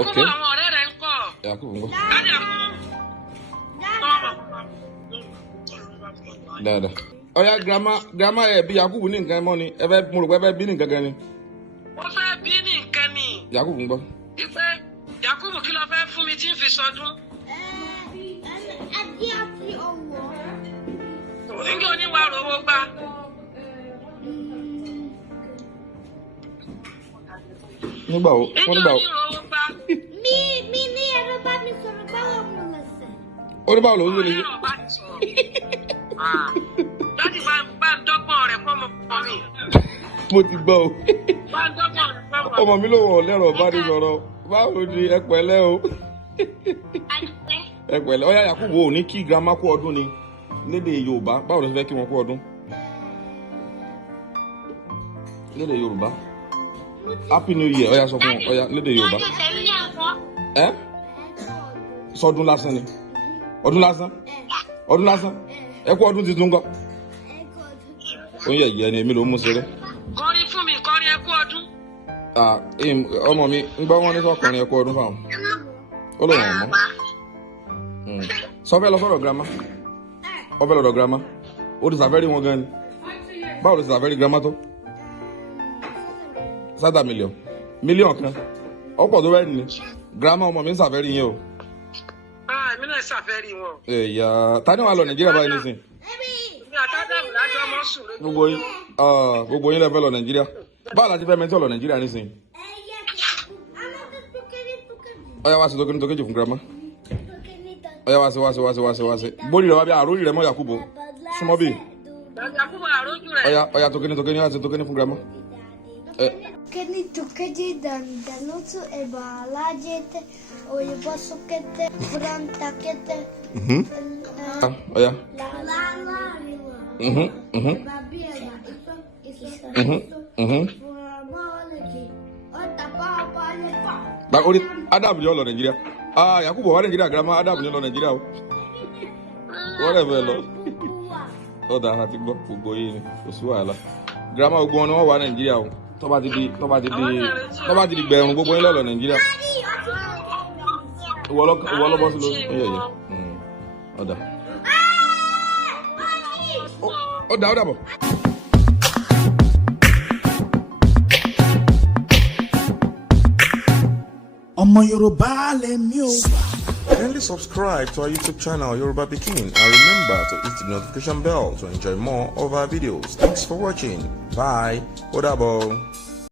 Okay. Dada. Oh yeah, grandma be Yakubu ni nkan mo ni. Ebe mo ro pe be bi ni nkan gan ni. Ó fẹ́ bí ní nǹkan ni. Yakubu ngbo. Ipe Yakubu kí ló fẹ́ fún mi tí ń fi sọdún? Adé àti ọwọ́. Nígbà oníwà rówó gbà. Nígbà wo? Nígbà onírówó gbà. Mi ní ẹ̀rọ bá mi sọ̀rọ̀ báwo mo lọ sẹ̀. Ó ní báwo ló ń lé Ẹ̀rọ bá ti sọ̀rọ̀. Dájú bá ń dọ́gbọ́n rẹ̀ fọ́mọ mi. mo ti gbọ́ o. Bá ń dọ́gbọ́n rẹ̀ fọ́mọ mi. Ọmọ mi ló wọ̀ lẹ́rọ̀ bá ní sọ̀rọ̀. Báwo ni ẹ pẹ̀lẹ́ o? Ẹ pẹ̀lẹ́. Ó yá Yakubu ò ní kí grandma kú ọdún ni. Lédè Yorùbá. Báwo ló ṣe fẹ́ kí wọn kú ọdún? Lédè Yorùbá. Happy New Year. Ó yá sọ fún wọn. Ó yá lédè Yorùbá. Ẹ́ sọdún lásán ni. Ọdún lásán. Ọdún lásán. Ẹ kú ọdún tuntun gan. Ó yẹ ìyẹn ni èmi ló mú ṣeré. Kọrin fún mi, kọrin ẹ kú ọdún. Ọmọ mi ń gbọ́ wọn ní sọ́kùnrin ẹ kú ọdún fáwọn. Ó lọ wọ̀n mọ́. Sọ fẹ́ lọ sọ́dọ̀ grandma. Ó fẹ́ lọ́dọ̀ grandma. Ó ti sàfẹ́rí wọn gan ni. Báwo ló ti sàfẹ́rí grandma tó? Sátà mílíọ̀n kan. Ọ̀pọ̀ tó rẹ́ ni. Grandma ọmọ mi ń sàfẹ́rí yẹn o. Èmi náà ṣàfẹ́rí wọn. Ẹ̀yà ta ni wàá lọ Nàìjíríà báyìí nísìn? Ní àtàdàmù lájọ́ mọ́ sùn lójú. Gbogbo yín lẹ fẹ́ lọ Nàìjíríà. Báwo la ti fẹ́ mẹ́tí ọ̀lọ́ Nàìjíríà nísìn? Ó yá wá sí tókè ní tókèjì fún grandma. Ó yá wá sí. Bórí rẹ̀ wá bí àrórí rẹ̀ mọ́ Yakubu. Súnmọ́ bí. Yakubu àrójú rẹ̀. Ó yá tókè ní wá sí tókè ní fún grandma. Tókèjì dandanutu ebalajete oyinbo sókètè brantakete. Ó yá. Orí Adam ni ó lọ Nàìjíríà. Yakubu wá Nàìjíríà grandma Adam ni ó lọ Nàìjíríà o. Wọ́n lè fẹ́ lọ. Ó dà á ti gbọ́ gbogbo yìí ni kò sí wàhálà. Grandma gbogbo wọn ni wọ́n wá Nàìjíríà o. Tó bá ti di gbẹ̀rún gbogbo yín lọ lọ Nàìjíríà. Ìwọ lọ bọ́ sí lórí. Ó dà. Ó dà bọ̀. Ọmọ Yorùbá lèmi o. Kindly subscribe to our YouTube channel Yoruba Pikin and remember to hit the notification bell to enjoy more of our videos. Thanks for watching. Bye. Ó dàbọ̀.